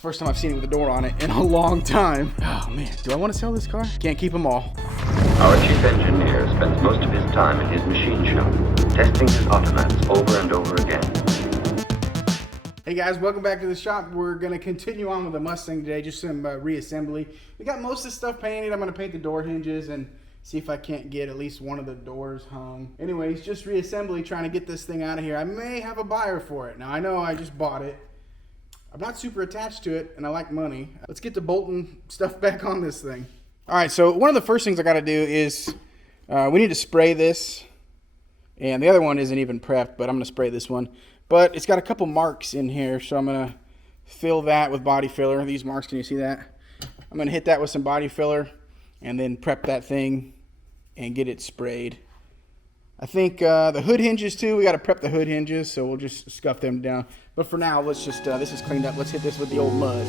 First time I've seen it with a door on it in a long time. Oh man, do I want to sell this car? Can't keep them all. Our chief engineer spends most of his time in his machine shop, testing his automats over and over again. Hey guys, welcome back to the shop. We're going to continue on with the Mustang today, just some reassembly. We got most of the stuff painted. I'm going to paint the door hinges and see if I can't get at least one of the doors hung. Anyways, just reassembly, trying to get this thing out of here. I may have a buyer for it. Now, I know I just bought it. I'm not super attached to it, and I like money. Let's get the bolting stuff back on this thing. All right, so one of the first things I got to do is we need to spray this. And the other one isn't even prepped, but I'm going to spray this one. But it's got a couple marks in here, so I'm going to fill that with body filler. These marks, can you see that? I'm going to hit that with some body filler and then prep that thing and get it sprayed. I think the hood hinges too, we got to prep the hood hinges, so we'll just scuff them down. But for now, let's just, this is cleaned up. Let's hit this with the old mud.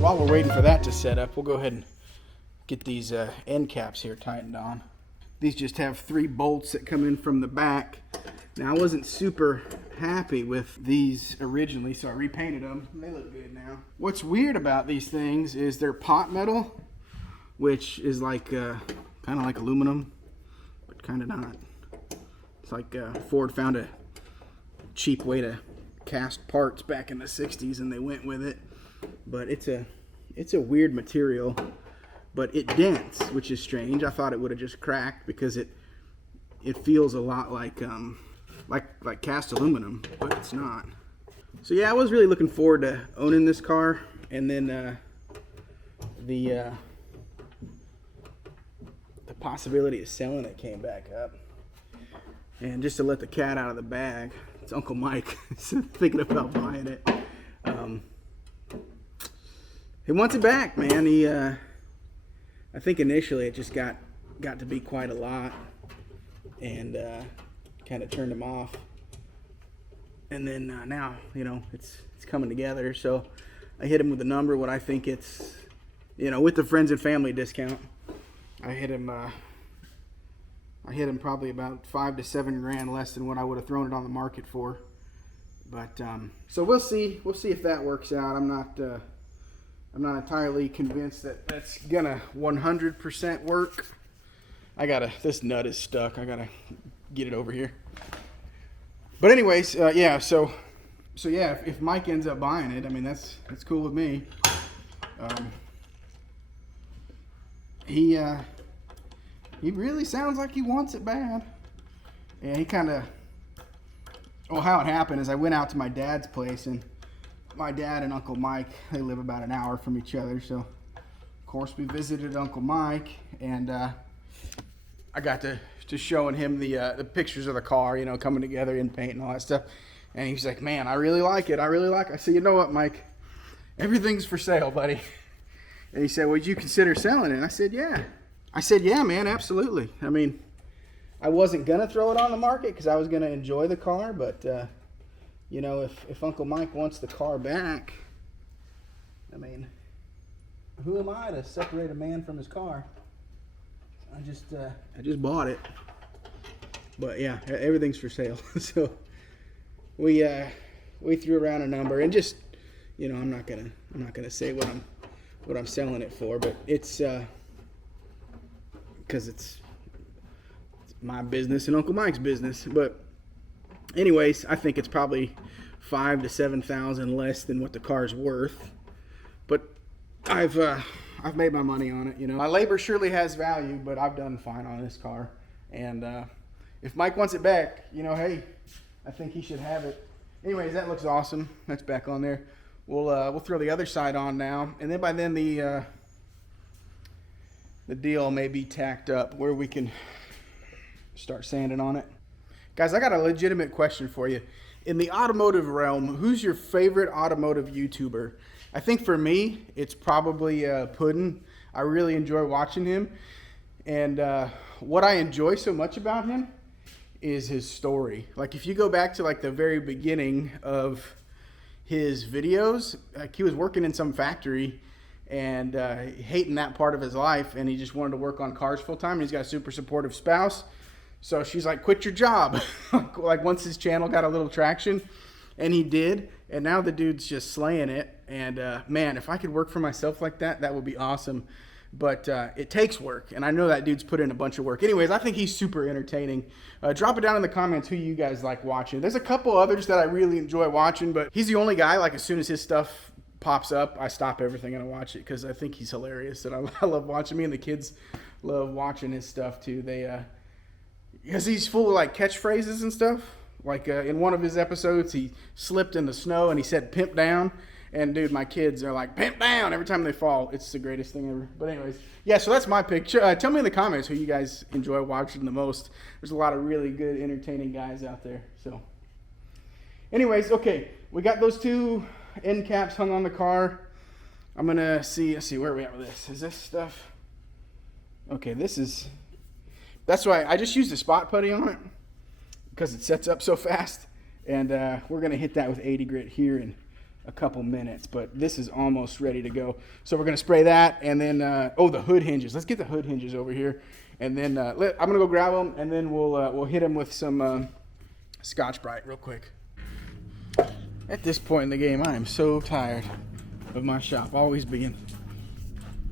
While we're waiting for that to set up, we'll go ahead and get these end caps here tightened on. These just have 3 bolts that come in from the back. Now, I wasn't super happy with these originally, so I repainted them. They look good now. What's weird about these things is they're pot metal, which is like kind of like aluminum, but kind of not. It's like Ford found a cheap way to cast parts back in the 60s and they went with it. But it's a weird material. But it dents, which is strange. I thought it would have just cracked because it feels a lot like cast aluminum, but it's not. So yeah, I was really looking forward to owning this car, and then the possibility of selling it came back up. And just to let the cat out of the bag, it's Uncle Mike thinking about buying it. He wants it back, man. He I think initially it just got to be quite a lot and kind of turned him off. And then now, you know, it's coming together. So I hit him with a number, what I think it's, you know, with the friends and family discount. I hit him probably about $5 to $7 grand less than what I would have thrown it on the market for. But so we'll see if that works out. I'm not entirely convinced that that's gonna 100% work. This nut is stuck. I gotta get it over here. But anyways, yeah. So yeah. If Mike ends up buying it, I mean that's cool with me. He really sounds like he wants it bad. And he kind of. Well, how it happened is I went out to my dad's place, and my dad and Uncle Mike, they live about an hour from each other, so of course we visited Uncle Mike, and I got to showing him the pictures of the car, you know, coming together in paint and all that stuff, and he was like, man, I really like it. I said, you know what, Mike, everything's for sale, buddy. And he said, would you consider selling it? And I said, yeah, man, absolutely. I mean, I wasn't gonna throw it on the market because I was gonna enjoy the car, but you know, if Uncle Mike wants the car back, I mean, who am I to separate a man from his car? I just bought it. But yeah, everything's for sale. So we threw around a number, and just, you know, I'm not gonna say what I'm selling it for, but it's because it's my business and Uncle Mike's business. But anyways, I think it's probably $5,000 to $7,000 less than what the car's worth. But I've made my money on it. You know, my labor surely has value, but I've done fine on this car. And if Mike wants it back, you know, hey, I think he should have it. Anyways, that looks awesome. That's back on there. We'll throw the other side on now, and then by then the deal may be tacked up where we can start sanding on it. Guys, I got a legitimate question for you. In the automotive realm, who's your favorite automotive YouTuber? I think for me, it's probably Puddin'. I really enjoy watching him. And what I enjoy so much about him is his story. Like if you go back to like the very beginning of his videos, like he was working in some factory and hating that part of his life, and he just wanted to work on cars full time. He's got a super supportive spouse, so she's like, quit your job. Like once his channel got a little traction, and he did, and now the dude's just slaying it. And man, if I could work for myself like that, that would be awesome. But it takes work, and I know that dude's put in a bunch of work. Anyways, I think he's super entertaining. Drop it down in the comments who you guys like watching. There's a couple others that I really enjoy watching, but he's the only guy, like as soon as his stuff pops up, I stop everything and I watch it because I think he's hilarious, and I love watching. Me and the kids love watching his stuff too. Because he's full of like catchphrases and stuff. Like in one of his episodes, he slipped in the snow and he said "pimp down," and dude, my kids are like "pimp down" every time they fall. It's the greatest thing ever. But anyways, yeah. So that's my pick. Tell me in the comments who you guys enjoy watching the most. There's a lot of really good, entertaining guys out there. So, anyways, okay, we got those two end caps hung on the car. I'm gonna let's see where are we at with this. Is this stuff okay? That's why I just used a spot putty on it because it sets up so fast, and we're gonna hit that with 80 grit here in a couple minutes, but this is almost ready to go. So we're gonna spray that, and then the hood hinges. Let's get the hood hinges over here, and then I'm gonna go grab them, and then we'll hit them with some Scotch-Brite real quick. At this point in the game, I am so tired of my shop always being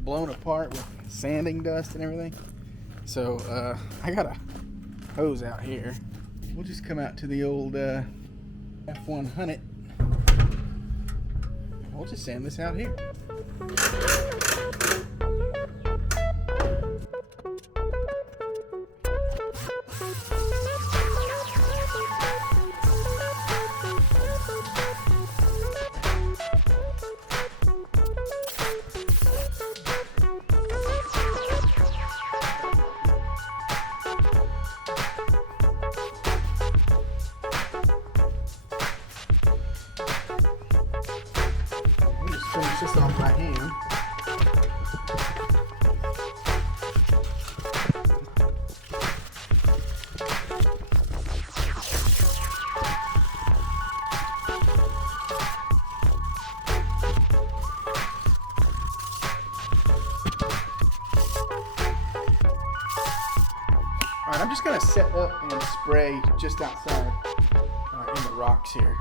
blown apart with sanding dust and everything. So I got a hose out here. We'll just come out to the old F100. We'll just sand this out here. Finish this off by hand. All right, I'm just gonna set up and spray just outside in the rocks here.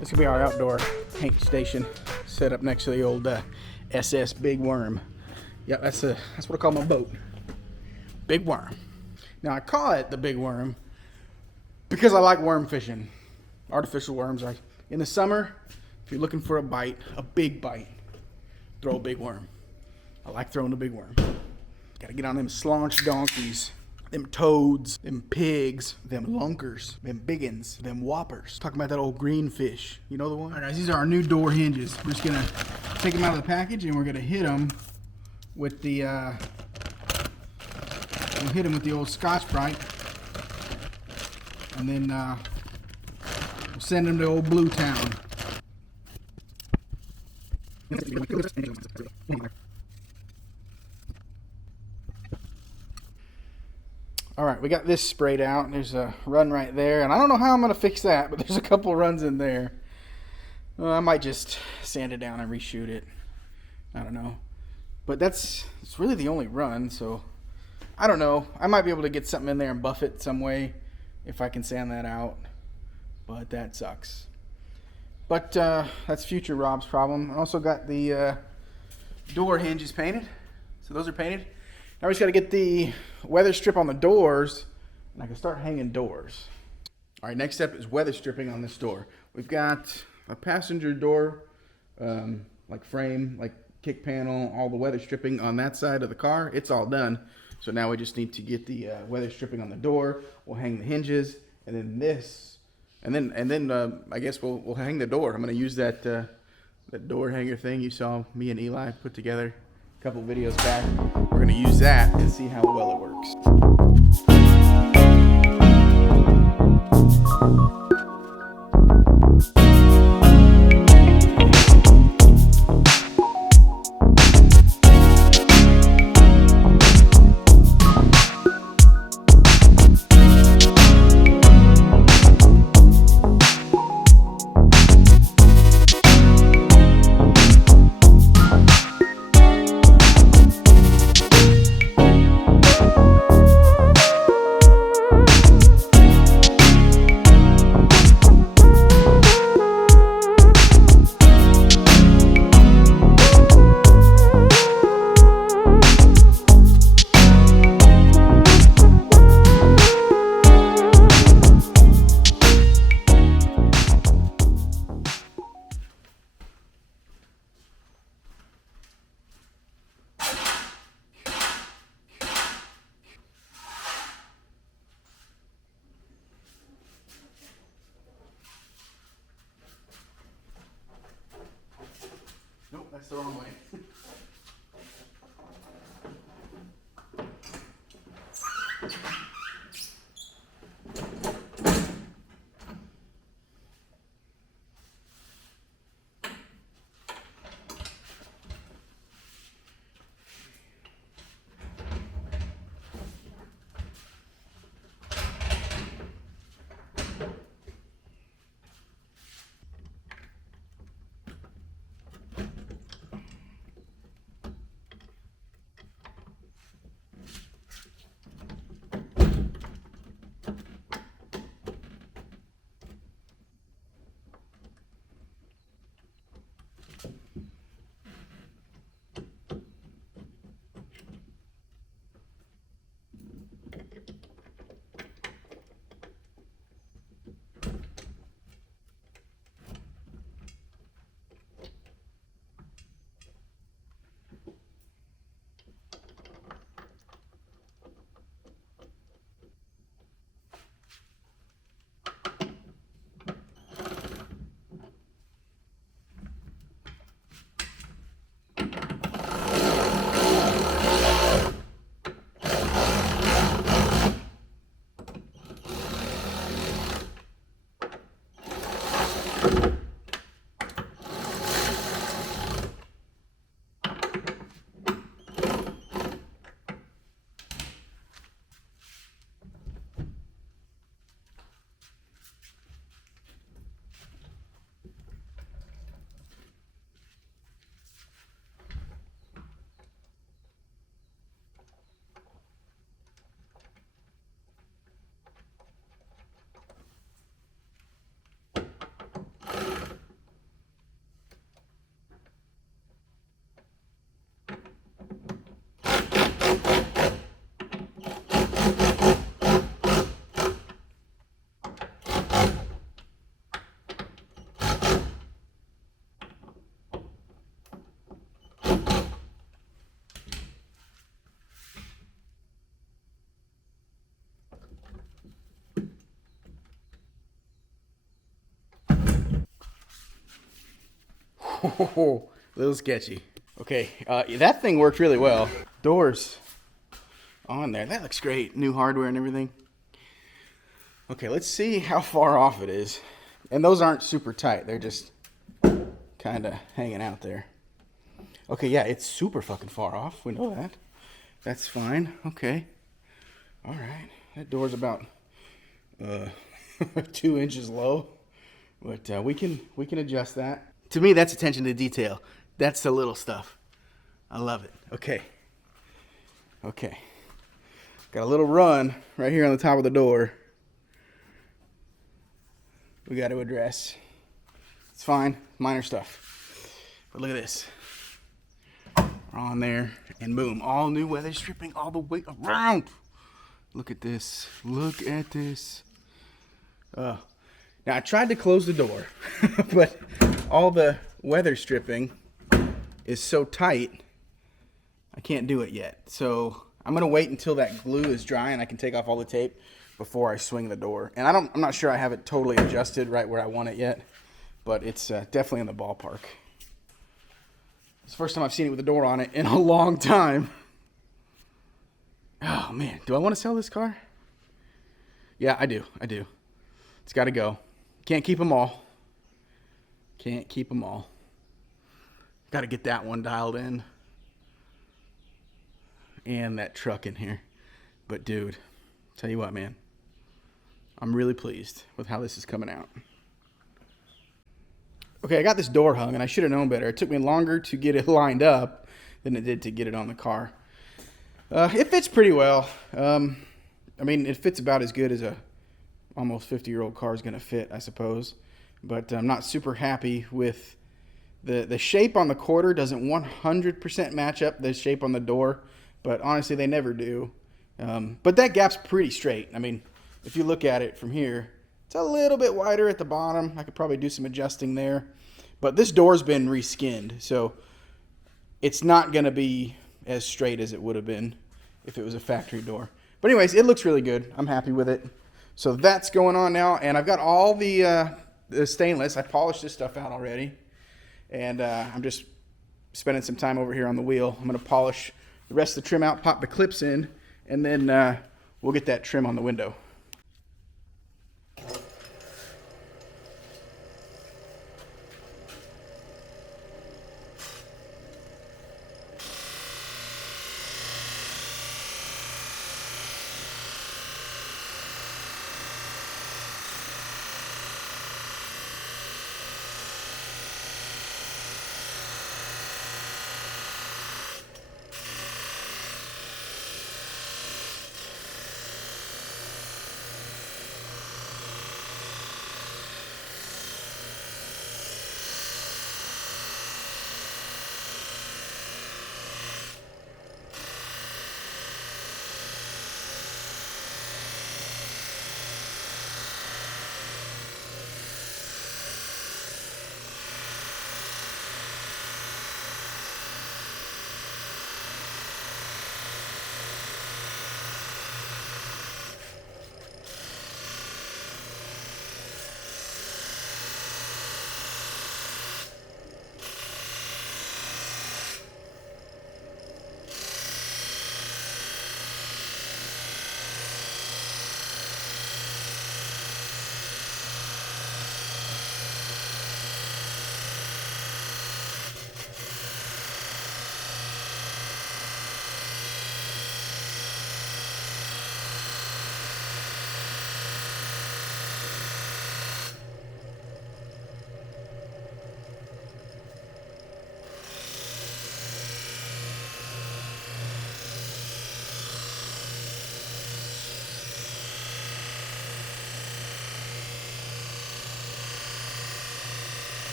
This could be our outdoor paint station set up next to the old SS Big Worm. Yeah, that's what I call my boat. Big Worm. Now I call it the Big Worm because I like worm fishing. Artificial worms. In the summer, if you're looking for a bite, a big bite, throw a big worm. I like throwing a big worm. Gotta get on them slaunch donkeys. Them toads, them pigs, them lunkers, them biggins, them whoppers. Talking about that old green fish. You know the one? All right, guys, these are our new door hinges. We're just gonna take them out of the package and we're gonna hit them with the, we'll hit them with the old Scotch-Brite. And then we'll send them to old Blue Town. All right, we got this sprayed out. There's a run right there, and I don't know how I'm going to fix that, but there's a couple runs in there. I might just sand it down and reshoot it. I don't know. But it's really the only run, so I don't know. I might be able to get something in there and buff it some way if I can sand that out, but that sucks. But that's future Rob's problem. I also got the door hinges painted, so those are painted. Now we just got to get the weather strip on the doors, and I can start hanging doors. All right, next step is weather stripping on this door. We've got a passenger door, like frame, like kick panel, all the weather stripping on that side of the car. It's all done. So now we just need to get the weather stripping on the door. We'll hang the hinges, and then this, and then I guess we'll hang the door. I'm gonna use that door hanger thing you saw me and Eli put together a couple videos back. We're gonna use that and see how well it works. Oh, a little sketchy. Okay, that thing worked really well. Doors on there. That looks great. New hardware and everything. Okay, let's see how far off it is. And those aren't super tight. They're just kind of hanging out there. Okay, yeah, it's super fucking far off. We know that. That's fine. Okay. All right. That door's about 2 inches low. But we can adjust that. To me, that's attention to detail. That's the little stuff. I love it. Okay. Okay. Got a little run right here on the top of the door. We got to address. It's fine. Minor stuff. But look at this. We're on there. And boom. All new weather stripping all the way around. Look at this. Look at this. Now, I tried to close the door. But all the weather stripping is so tight, I can't do it yet. So I'm going to wait until that glue is dry and I can take off all the tape before I swing the door. And I'm not sure I have it totally adjusted right where I want it yet, but it's definitely in the ballpark. It's the first time I've seen it with a door on it in a long time. Oh man, do I want to sell this car? Yeah, I do. It's got to go. Can't keep them all. Can't keep them all. Got to get that one dialed in. And that truck in here. But dude, tell you what, man. I'm really pleased with how this is coming out. Okay, I got this door hung, and I should have known better. It took me longer to get it lined up than it did to get it on the car. It fits pretty well. I mean, it fits about as good as a almost 50-year-old car is going to fit, I suppose. But I'm not super happy with the shape on the quarter. Doesn't 100% match up the shape on the door, but honestly, they never do. But that gap's pretty straight. I mean, if you look at it from here, it's a little bit wider at the bottom. I could probably do some adjusting there. But this door's been reskinned, so it's not going to be as straight as it would have been if it was a factory door. But anyways, it looks really good. I'm happy with it. So that's going on now, and I've got all the stainless. I polished this stuff out already, and I'm just spending some time over here on the wheel. I'm going to polish the rest of the trim out, pop the clips in, and then we'll get that trim on the window.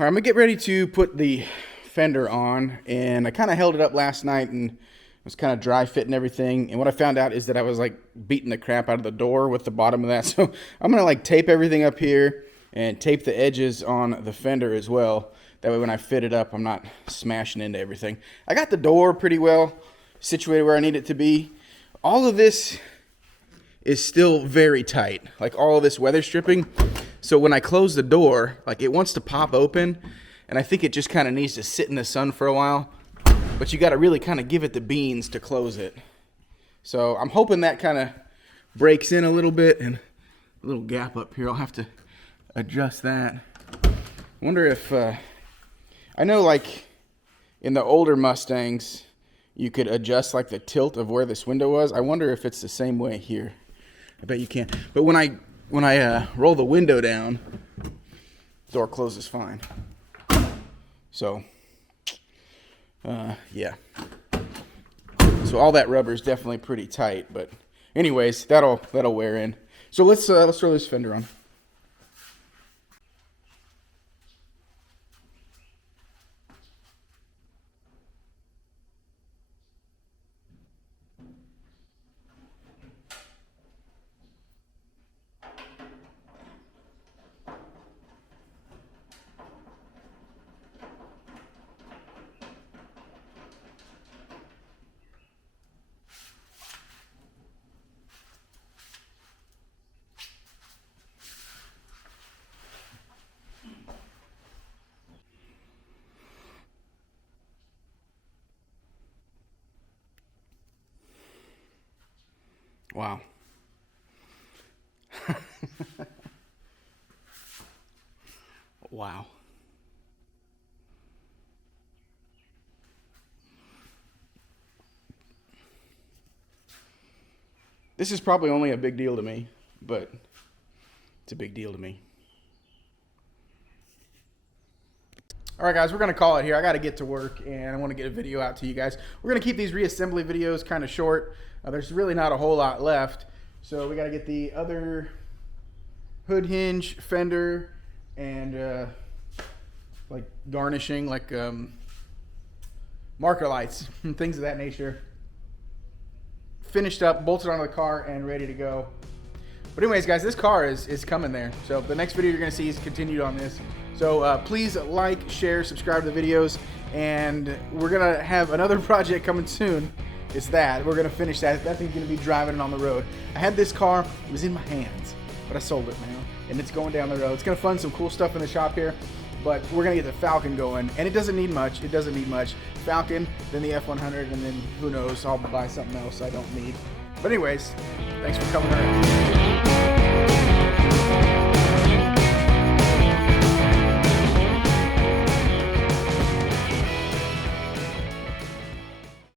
All right, I'm gonna get ready to put the fender on, and I kind of held it up last night and was kind of dry fitting everything. And what I found out is that I was like beating the crap out of the door with the bottom of that. So I'm gonna like tape everything up here and tape the edges on the fender as well. That way when I fit it up, I'm not smashing into everything. I got the door pretty well situated where I need it to be. All of this is still very tight, like all of this weather stripping. So when I close the door, like it wants to pop open, and I think it just kind of needs to sit in the sun for a while. But you got to really kind of give it the beans to close it. So I'm hoping that kind of breaks in a little bit, and a little gap up here. I'll have to adjust that. I wonder if, I know like in the older Mustangs, you could adjust like the tilt of where this window was. I wonder if it's the same way here. I bet you can. But when I roll the window down, the door closes fine. So, yeah. So all that rubber is definitely pretty tight. But anyways, that'll wear in. So let's throw this fender on. Wow. Wow. This is probably only a big deal to me, but it's a big deal to me. All right, guys, we're going to call it here. I got to get to work, and I want to get a video out to you guys. We're going to keep these reassembly videos kind of short. There's really not a whole lot left. So we got to get the other hood hinge, fender, and like garnishing, like marker lights and things of that nature finished up, bolted onto the car, and ready to go. But anyways, guys, this car is coming there. So the next video you're going to see is continued on this. So please like, share, subscribe to the videos, and we're going to have another project coming soon. It's that. We're going to finish that. That thing's going to be driving it on the road. I had this car. It was in my hands, but I sold it now, and it's going down the road. It's going to fund some cool stuff in the shop here, but we're going to get the Falcon going, and it doesn't need much. It doesn't need much. Falcon, then the F100, and then who knows, I'll buy something else I don't need. But anyways, thanks for coming around.